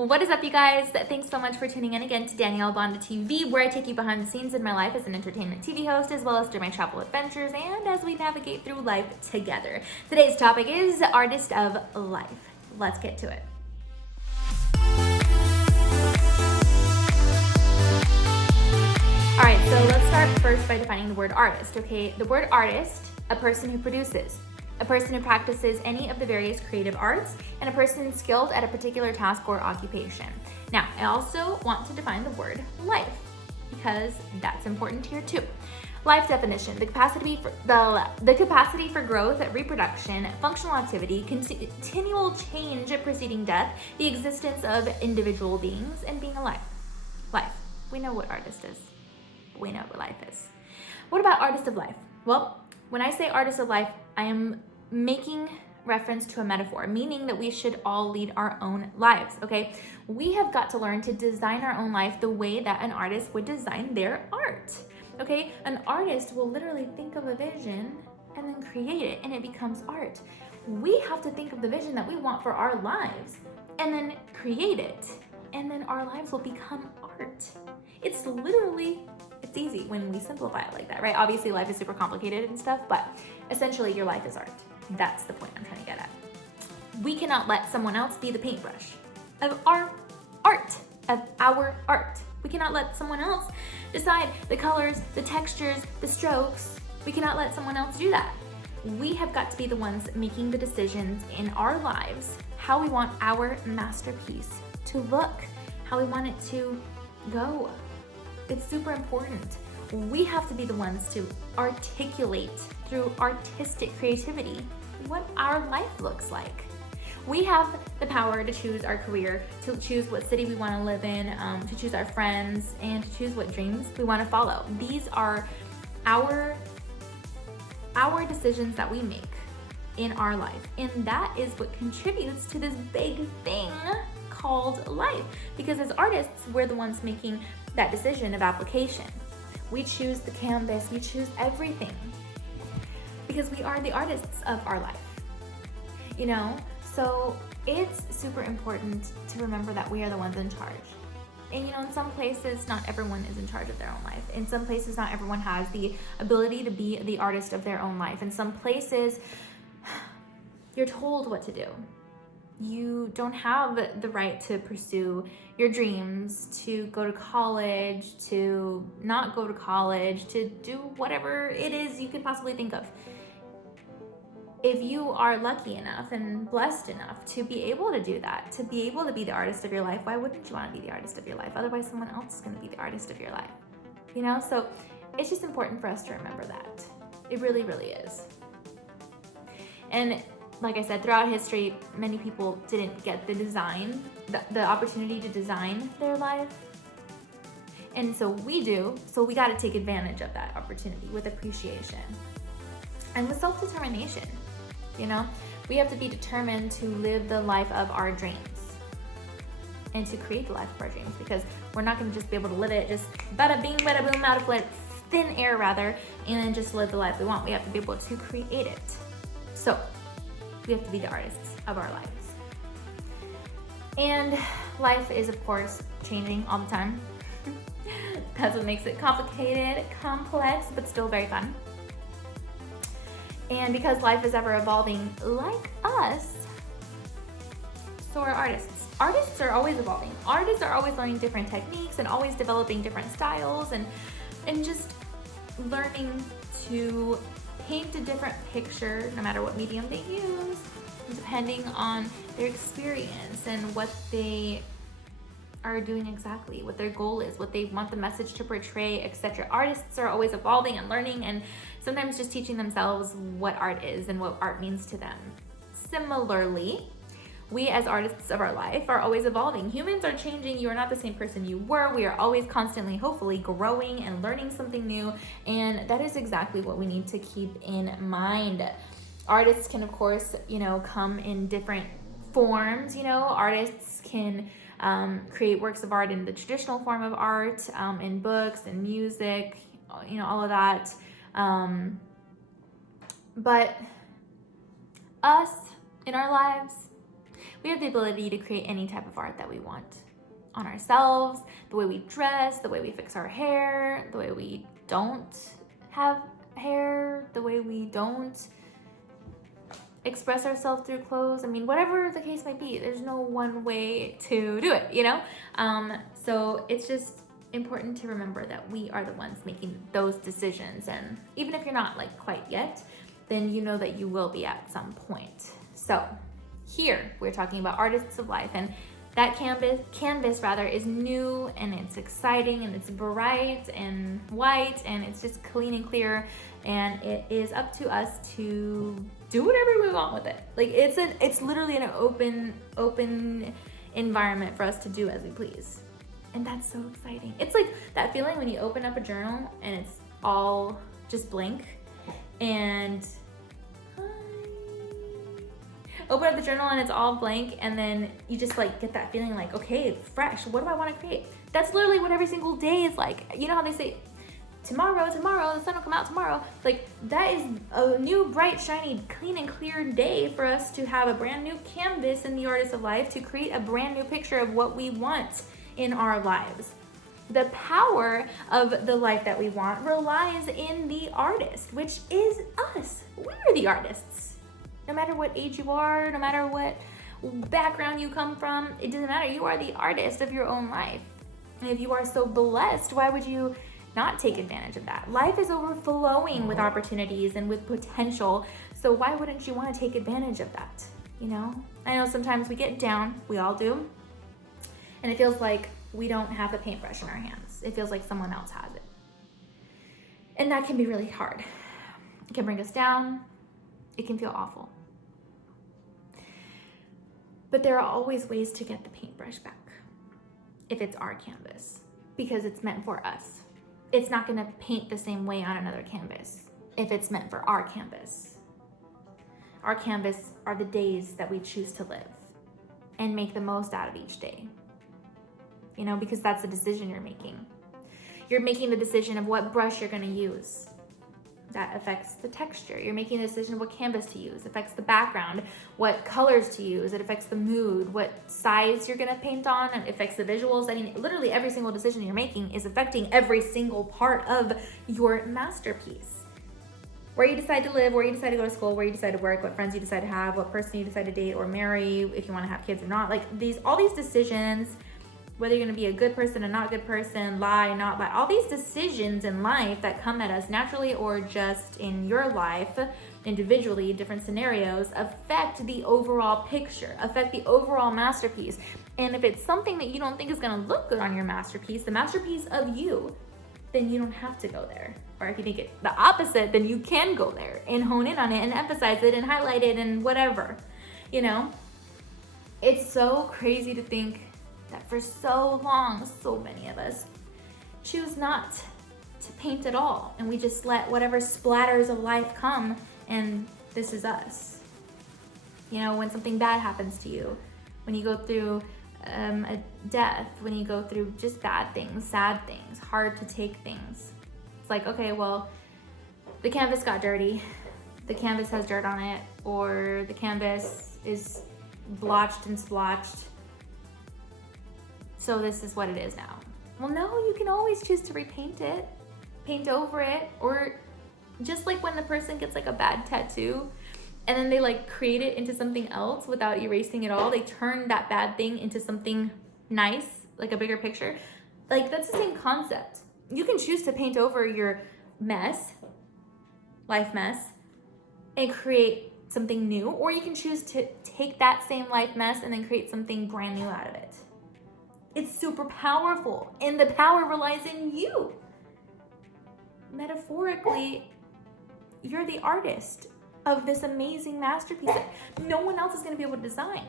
What is up, you guys? Thanks so much for tuning in again to Danielle Banda TV, where I take you behind the scenes in my life as an entertainment TV host, as well as through my travel adventures and as we navigate through life together. Today's topic is Artist of Life. Let's get to it. All right, so let's start first by defining the word artist, okay? The word artist, a person who produces, a person who practices any of the various creative arts, and a person skilled at a particular task or occupation. Now, I also want to define the word life, because that's important here too. Life definition: the capacity for growth, reproduction, functional activity, continual change preceding death, the existence of individual beings, and being alive. Life. We know what artist is. We know what life is. What about artist of life? Well, when I say artist of life, I am making reference to a metaphor, meaning that we should all lead our own lives, okay? We have got to learn to design our own life the way that an artist would design their art, okay? An artist will literally think of a vision and then create it, and it becomes art. We have to think of the vision that we want for our lives and then create it, and then our lives will become art. It's easy when we simplify it like that, right? Obviously, life is super complicated and stuff, but essentially your life is art. That's the point I'm trying to get at. We cannot let someone else be the paintbrush of our art, We cannot let someone else decide the colors, the textures, the strokes. We cannot let someone else do that. We have got to be the ones making the decisions in our lives, how we want our masterpiece to look, how we want it to go. It's super important. We have to be the ones to articulate through artistic creativity what our life looks like. We have the power to choose our career, to choose what city we want to live in, to choose our friends, and to choose what dreams we want to follow. These are our decisions that we make in our life. And that is what contributes to this big thing called life. Because as artists, we're the ones making that decision of application. We choose the canvas, we choose everything. Because we are the artists of our life. You know? So it's super important to remember that we are the ones in charge. And you know, in some places, not everyone is in charge of their own life. In some places, not everyone has the ability to be the artist of their own life. In some places, you're told what to do. You don't have the right to pursue your dreams, to go to college, to not go to college, to do whatever it is you could possibly think of. If you are lucky enough and blessed enough to be able to do that, to be able to be the artist of your life, why wouldn't you want to be the artist of your life? Otherwise, someone else is going to be the artist of your life. You know, so it's just important for us to remember that. It really, really is. And like I said, throughout history, many people didn't get the opportunity to design their life. And so we do, so we got to take advantage of that opportunity with appreciation and with self-determination. You know, we have to be determined to live the life of our dreams and to create the life of our dreams, because we're not going to just be able to live it just bada bing, bada boom, out of thin air rather, and then just live the life we want. We have to be able to create it. So we have to be the artists of our lives. And life is, of course, changing all the time. That's what makes it complicated, complex, but still very fun. And because life is ever evolving like us, so are artists. Artists are always evolving. Artists are always learning different techniques and always developing different styles and just learning to paint a different picture no matter what medium they use, depending on their experience and what they are doing exactly, what their goal is, what they want the message to portray, etc. Artists are always evolving and learning, and sometimes just teaching themselves what art is and what art means to them. Similarly, we as artists of our life are always evolving. Humans are changing. You are not the same person you were. We are always constantly, hopefully, growing and learning something new, and that is exactly what we need to keep in mind. Artists can, of course, come in different forms. Artists can create works of art in the traditional form of art, in books and music, all of that. But us, in our lives, We have the ability to create any type of art that we want on ourselves, the way we dress, the way we fix our hair, the way we don't have hair, the way we don't express ourselves through clothes. I mean, whatever the case might be, there's no one way to do it, you know? So it's just important to remember that we are the ones making those decisions. And even if you're not like quite yet, then you know that you will be at some point. So here we're talking about artists of life, and that canvas is new, and it's exciting, and it's bright and white, and it's just clean and clear, and it is up to us to do whatever we want with it. Like it's literally an open environment for us to do as we please. And that's so exciting. It's like that feeling when you open up a journal and it's all just blank, and open up the journal and it's all blank, and then you just like get that feeling like, okay, fresh, what do I want to create? That's literally what every single day is like. You know how they say, tomorrow, the sun will come out tomorrow. Like, that is a new, bright, shiny, clean and clear day for us to have a brand new canvas in the artist of life to create a brand new picture of what we want in our lives. The power of the life that we want relies in the artist, which is us. We're the artists. No matter what age you are, no matter what background you come from, it doesn't matter. You are the artist of your own life. And if you are so blessed, why would you not take advantage of that? Life is overflowing with opportunities and with potential. So why wouldn't you want to take advantage of that? You know? I know sometimes we get down, we all do. And it feels like we don't have a paintbrush in our hands. It feels like someone else has it. And that can be really hard. It can bring us down. It can feel awful. But there are always ways to get the paintbrush back if it's our canvas, because it's meant for us. It's not gonna paint the same way on another canvas if it's meant for our canvas. Our canvas are the days that we choose to live and make the most out of each day. You know, because that's the decision you're making. You're making the decision of what brush you're gonna use. That affects the texture. You're making a decision of what canvas to use. It affects the background, what colors to use. It affects the mood, what size you're gonna paint on. It affects the visuals. I mean, literally every single decision you're making is affecting every single part of your masterpiece. Where you decide to live, where you decide to go to school, where you decide to work, what friends you decide to have, what person you decide to date or marry, if you wanna have kids or not. Like all these decisions, whether you're gonna be a good person, a not good person, lie, not lie, all these decisions in life that come at us naturally or just in your life, individually, different scenarios, affect the overall picture, affect the overall masterpiece. And if it's something that you don't think is gonna look good on your masterpiece, the masterpiece of you, then you don't have to go there. Or if you think it the opposite, then you can go there and hone in on it and emphasize it and highlight it and whatever, you know? It's so crazy to think that for so long, so many of us choose not to paint at all. And we just let whatever splatters of life come, and this is us. You know, when something bad happens to you, when you go through a death, when you go through just bad things, sad things, hard to take things. It's like, okay, well, the canvas got dirty. The canvas has dirt on it, or the canvas is blotched and splotched. So this is what it is now. Well, no, you can always choose to repaint it, paint over it, or just like when the person gets like a bad tattoo and then they like create it into something else without erasing it all. They turn that bad thing into something nice, like a bigger picture. Like that's the same concept. You can choose to paint over your mess, life mess, and create something new, or you can choose to take that same life mess and then create something brand new out of it. It's super powerful, and the power relies in you. Metaphorically, you're the artist of this amazing masterpiece that no one else is going to be able to design.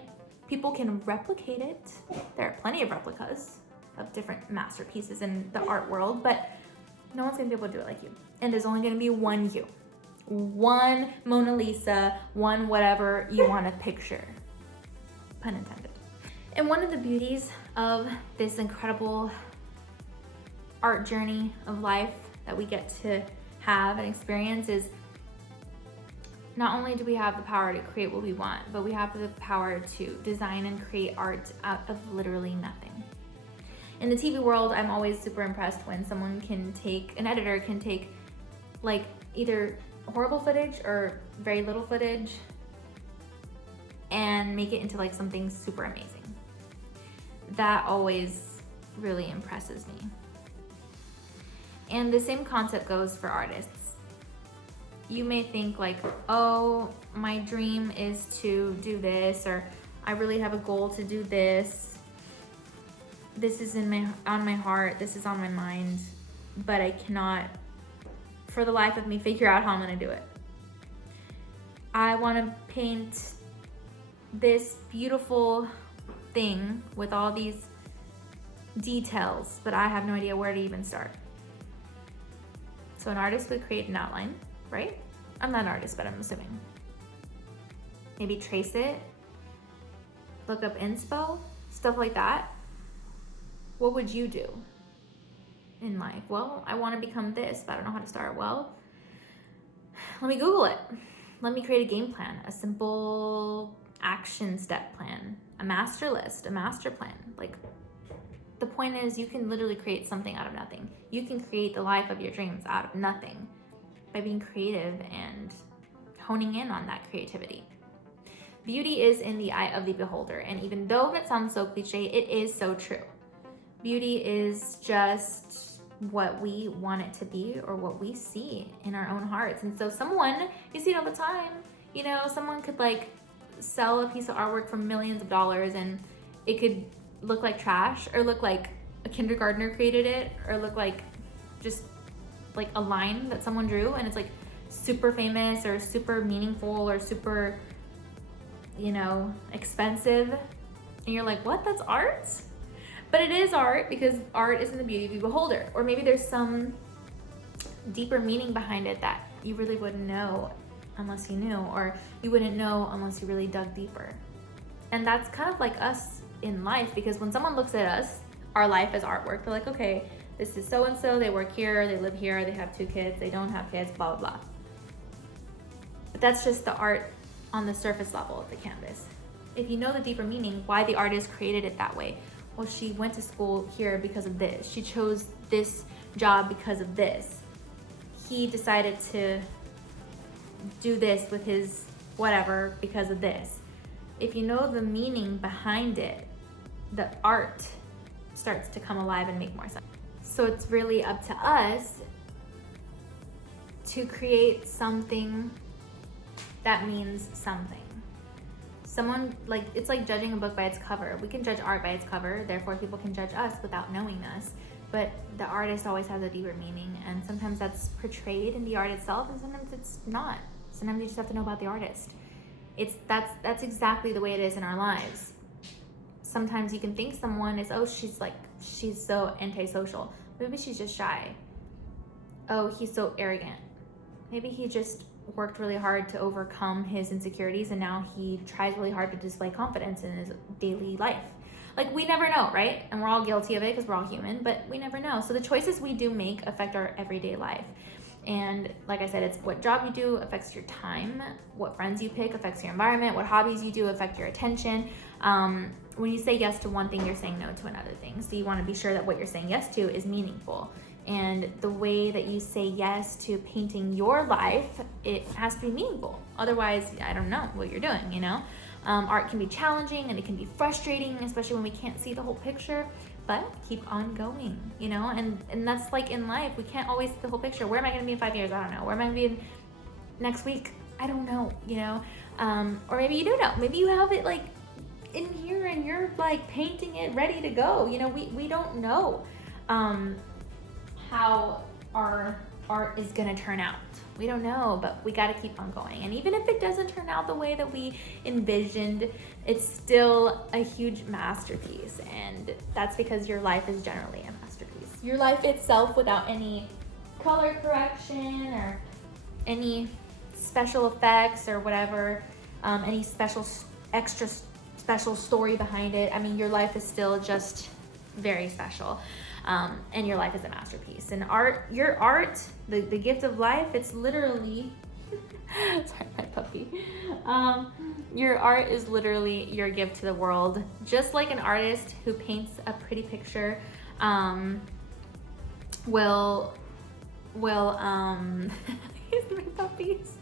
People can replicate it. There are plenty of replicas of different masterpieces in the art world, but no one's going to be able to do it like you. And there's only going to be one you. One Mona Lisa, one whatever you want to picture. Pun intended. And one of the beauties of this incredible art journey of life that we get to have and experience is not only do we have the power to create what we want, but we have the power to design and create art out of literally nothing. In the TV world, I'm always super impressed when an editor can take like either horrible footage or very little footage and make it into like something super amazing. That always really impresses me. And the same concept goes for artists. You may think like, oh, my dream is to do this, or I really have a goal to do this. This is on my heart, this is on my mind, but I cannot, for the life of me, figure out how I'm gonna do it. I wanna paint this beautiful thing with all these details, but I have no idea where to even start. So an artist would create an outline, right? I'm not an artist, but I'm assuming. Maybe trace it, look up inspo, stuff like that. What would you do in life? Well, I want to become this, but I don't know how to start. Well, let me Google it. Let me create a game plan, a simple action step plan, a master list, a master plan. Like, the point is, you can literally create something out of nothing. You can create the life of your dreams out of nothing by being creative and honing in on that creativity. Beauty is in the eye of the beholder, and even though it sounds so cliche, it is so true. Beauty is just what we want it to be or what we see in our own hearts. And so you see it all the time, someone could like sell a piece of artwork for millions of dollars and it could look like trash, or look like a kindergartner created it, or look like just like a line that someone drew, and it's like super famous or super meaningful or super, expensive. And you're like, what? That's art? But it is art because art is in the beauty of the beholder. Or maybe there's some deeper meaning behind it that you really wouldn't know unless you knew, or you wouldn't know unless you really dug deeper. And that's kind of like us in life, because when someone looks at us, our life as artwork, they're like, okay, this is so-and-so, they work here, they live here, they have 2 kids, they don't have kids, blah, blah, blah. But that's just the art on the surface level of the canvas. If you know the deeper meaning, why the artist created it that way. Well, she went to school here because of this. She chose this job because of this. He decided to do this with his whatever because of this. If you know the meaning behind it, the art starts to come alive and make more sense. So it's really up to us to create something that means something. It's like judging a book by its cover. We can judge art by its cover, therefore people can judge us without knowing us. But the artist always has a deeper meaning, and sometimes that's portrayed in the art itself, and sometimes it's not. Sometimes you just have to know about the artist. That's exactly the way it is in our lives. Sometimes you can think someone is, she's so antisocial. Maybe she's just shy. Oh, he's so arrogant. Maybe he just worked really hard to overcome his insecurities, and now he tries really hard to display confidence in his daily life. Like, we never know, right? And we're all guilty of it because we're all human, but we never know. So the choices we do make affect our everyday life. And like I said, it's what job you do affects your time, what friends you pick affects your environment, what hobbies you do affect your attention. When you say yes to one thing, you're saying no to another thing. So you want to be sure that what you're saying yes to is meaningful. And the way that you say yes to painting your life, it has to be meaningful. Otherwise, I don't know what you're doing, Art can be challenging and it can be frustrating, especially when we can't see the whole picture, but keep on going, and that's like in life. We can't always see the whole picture. Where am I going to be in 5 years? I don't know. Where am I going to be next week? I don't know, or maybe you do know. Maybe you have it like in here and you're like painting it ready to go. We don't know how our art is going to turn out. We don't know, but we got to keep on going. And even if it doesn't turn out the way that we envisioned, it's still a huge masterpiece. And that's because your life is generally a masterpiece. Your life itself, without any color correction or any special effects or whatever, any extra special story behind it. I mean, your life is still just very special. And your life is a masterpiece. And your art, the gift of life, it's literally Sorry, my puppy. Your art is literally your gift to the world. Just like an artist who paints a pretty picture will these are my puppies.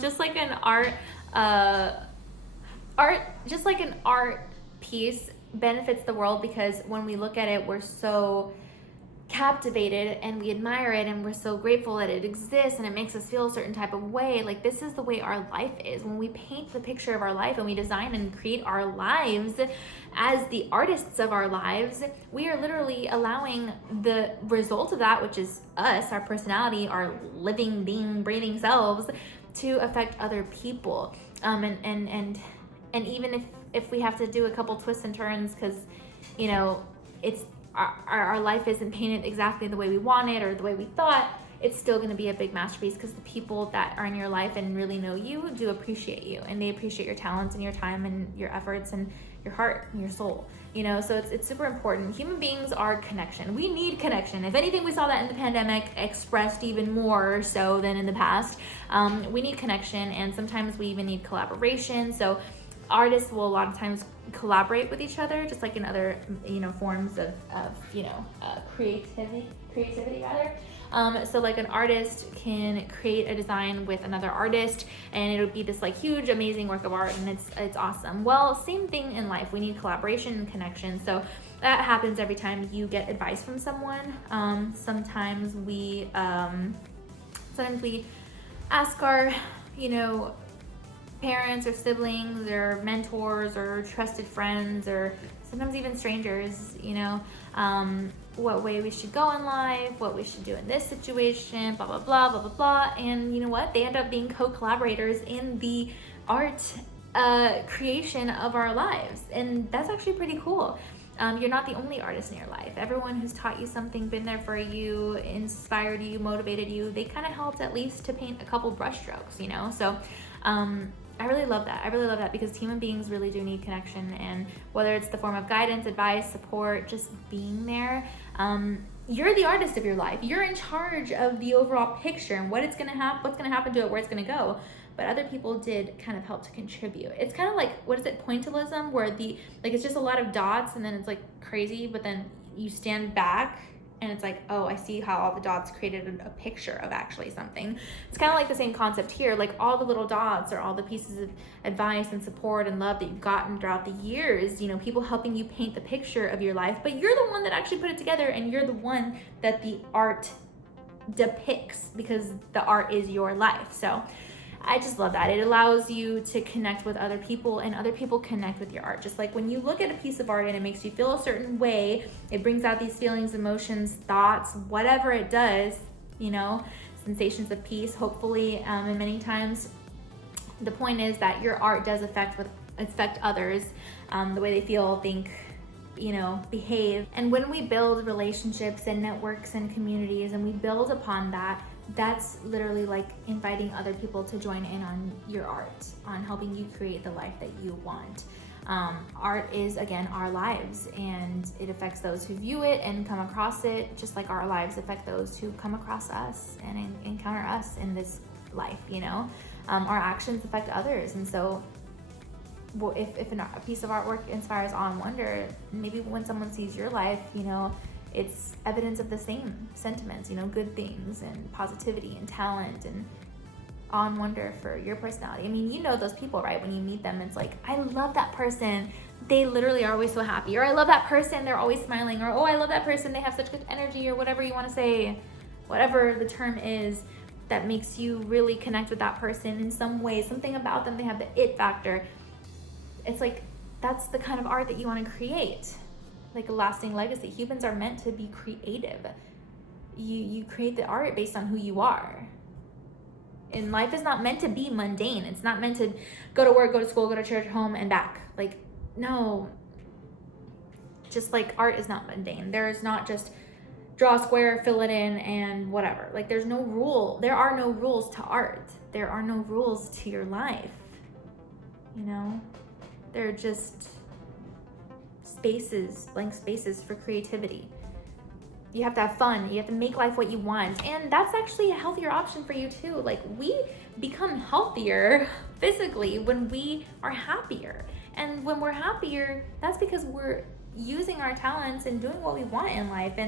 Just like an art piece benefits the world, because when we look at it, we're so captivated and we admire it and we're so grateful that it exists and it makes us feel a certain type of way. Like, this is the way our life is. When we paint the picture of our life and we design and create our lives as the artists of our lives, we are literally allowing the result of that, which is us, our personality, our living being, breathing selves, to affect other people. And even if we have to do a couple twists and turns, because it's our life isn't painted exactly the way we want it or the way we thought, it's still going to be a big masterpiece, because the people that are in your life and really know you do appreciate you, and they appreciate your talents and your time and your efforts and your heart and your soul. So it's super important. Human beings are connection. We need connection. If anything, we saw that in the pandemic, expressed even more so than in the past. We need connection, and sometimes we even need collaboration. So artists will a lot of times collaborate with each other, just like in other forms of creativity rather. So like an artist can create a design with another artist, and it'll be this like huge amazing work of art, and it's awesome. Well, same thing in life. We need collaboration and connection. So that happens every time you get advice from someone. Sometimes we ask our parents or siblings or mentors or trusted friends, or sometimes even strangers, what way we should go in life, what we should do in this situation, blah, blah, blah, blah, blah, blah. And you know what? They end up being co-collaborators in the art creation of our lives. And that's actually pretty cool. You're not the only artist in your life. Everyone who's taught you something, been there for you, inspired you, motivated you, they kind of helped at least to paint a couple brushstrokes, So I really love that. I really love that, because human beings really do need connection, and whether it's the form of guidance, advice, support, just being there, you're the artist of your life. You're in charge of the overall picture and what's gonna happen to it, where it's gonna go. But other people did kind of help to contribute. It's kind of like, what is it, pointillism, where it's just a lot of dots and then it's like crazy, but then you stand back and it's like, oh, I see how all the dots created a picture of actually something. It's kind of like the same concept here. Like, all the little dots are all the pieces of advice and support and love that you've gotten throughout the years, people helping you paint the picture of your life, but you're the one that actually put it together, and you're the one that the art depicts, because the art is your life. So I just love that. It allows you to connect with other people, and other people connect with your art. Just like when you look at a piece of art and it makes you feel a certain way, it brings out these feelings, emotions, thoughts, whatever it does, sensations of peace, hopefully. And many times the point is that your art does affect others, the way they feel, think, behave. And when we build relationships and networks and communities, and we build upon that, that's literally like inviting other people to join in on your art, on helping you create the life that you want. Art is, again, our lives, and it affects those who view it and come across it, just like our lives affect those who come across us and encounter us in this life. Our actions affect others, and so if a piece of artwork inspires awe and wonder, maybe when someone sees your life, it's evidence of the same sentiments, good things and positivity and talent and awe and wonder for your personality. I mean, those people, right? When you meet them, it's like, I love that person. They literally are always so happy. Or I love that person. They're always smiling. Or, oh, I love that person. They have such good energy, or whatever you want to say, whatever the term is that makes you really connect with that person in some way, something about them. They have the it factor. It's like, that's the kind of art that you want to create. Like a lasting legacy. Humans are meant to be creative. You create the art based on who you are. And life is not meant to be mundane. It's not meant to go to work, go to school, go to church, home, and back. Like, no. Just like art is not mundane. There's not just draw a square, fill it in, and whatever. Like, there's no rule. There are no rules to art. There are no rules to your life. They're just spaces, blank spaces for creativity. You have to have fun. You have to make life what you want. And that's actually a healthier option for you too. Like, we become healthier physically when we are happier. And when we're happier, that's because we're using our talents and doing what we want in life.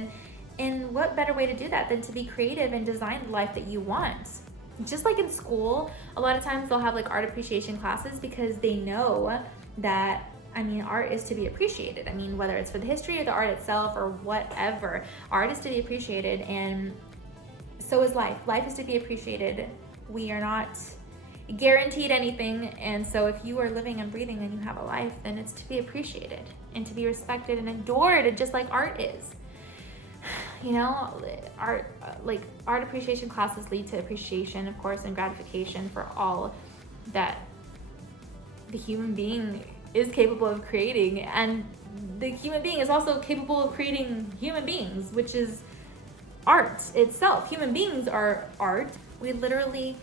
And what better way to do that than to be creative and design the life that you want? Just like in school, a lot of times they'll have like art appreciation classes because they know that, I mean, art is to be appreciated. I mean, whether it's for the history or the art itself or whatever, art is to be appreciated, and so is life. Life is to be appreciated. We are not guaranteed anything, and so if you are living and breathing and you have a life, then it's to be appreciated and to be respected and adored, just like art is. You know, art appreciation classes lead to appreciation, of course, and gratification for all that the human being is capable of creating, and the human being is also capable of creating human beings, which is art itself. Human beings are art. We literally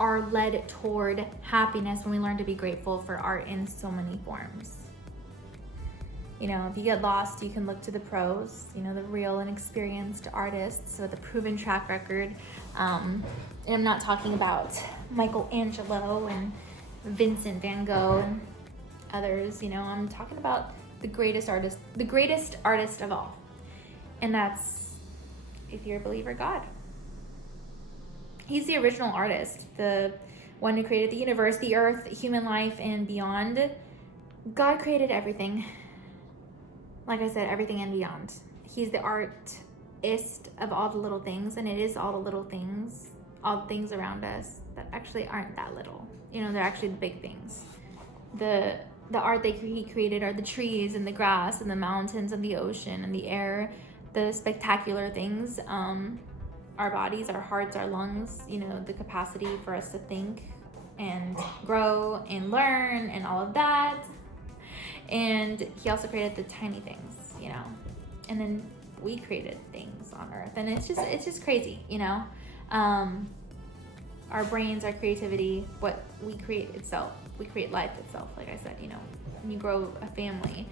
are led toward happiness when we learn to be grateful for art in so many forms. You know, if you get lost, you can look to the pros, you know, the real and experienced artists with a proven track record. And I'm not talking about Michelangelo and Vincent van Gogh and others, you know, I'm talking about the greatest artist of all. And that's, if you're a believer, God. He's the original artist, the one who created the universe, the earth, human life, and beyond. God created everything. Like I said, everything and beyond. He's the artist of all the little things, and it is all the little things, all the things around us that actually aren't that little. You know, they're actually the big things. The art that he created are the trees and the grass and the mountains and the ocean and the air, the spectacular things. Our bodies, our hearts, our lungs, you know, the capacity for us to think and grow and learn and all of that. And he also created the tiny things, you know, and then we created things on earth, and it's just crazy, you know. Our brains, our creativity, what we create itself, we create life itself. Like I said, you know, when you grow a family,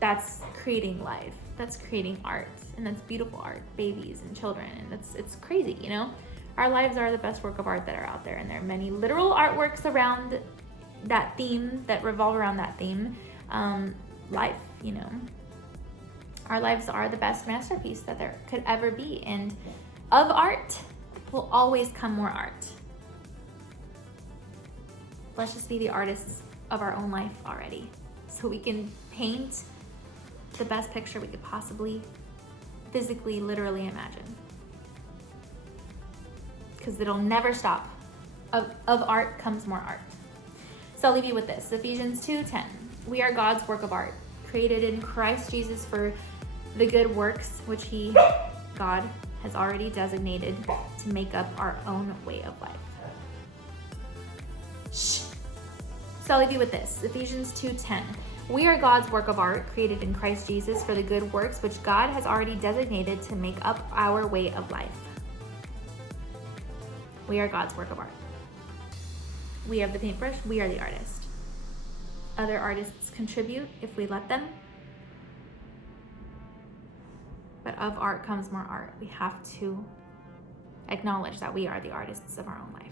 that's creating life, that's creating art, and that's beautiful art, babies and children, and it's crazy, you know. Our lives are the best work of art that are out there, and there are many literal artworks around that theme, that revolve around that theme. Life, you know, our lives are the best masterpiece that there could ever be, and of art will always come more art. Let's just be the artists of our own life already, so we can paint the best picture we could possibly physically, literally imagine, because it'll never stop. Of art comes more art. So I'll leave you with this. Ephesians 2:10. We are God's work of art, created in Christ Jesus for the good works which God has already designated to make up our own way of life. Shh. So I'll leave you with this. Ephesians 2:10. We are God's work of art, created in Christ Jesus for the good works which God has already designated to make up our way of life. We are God's work of art. We have the paintbrush, we are the artist. Other artists contribute if we let them. But of art comes more art. We have to acknowledge that we are the artists of our own life.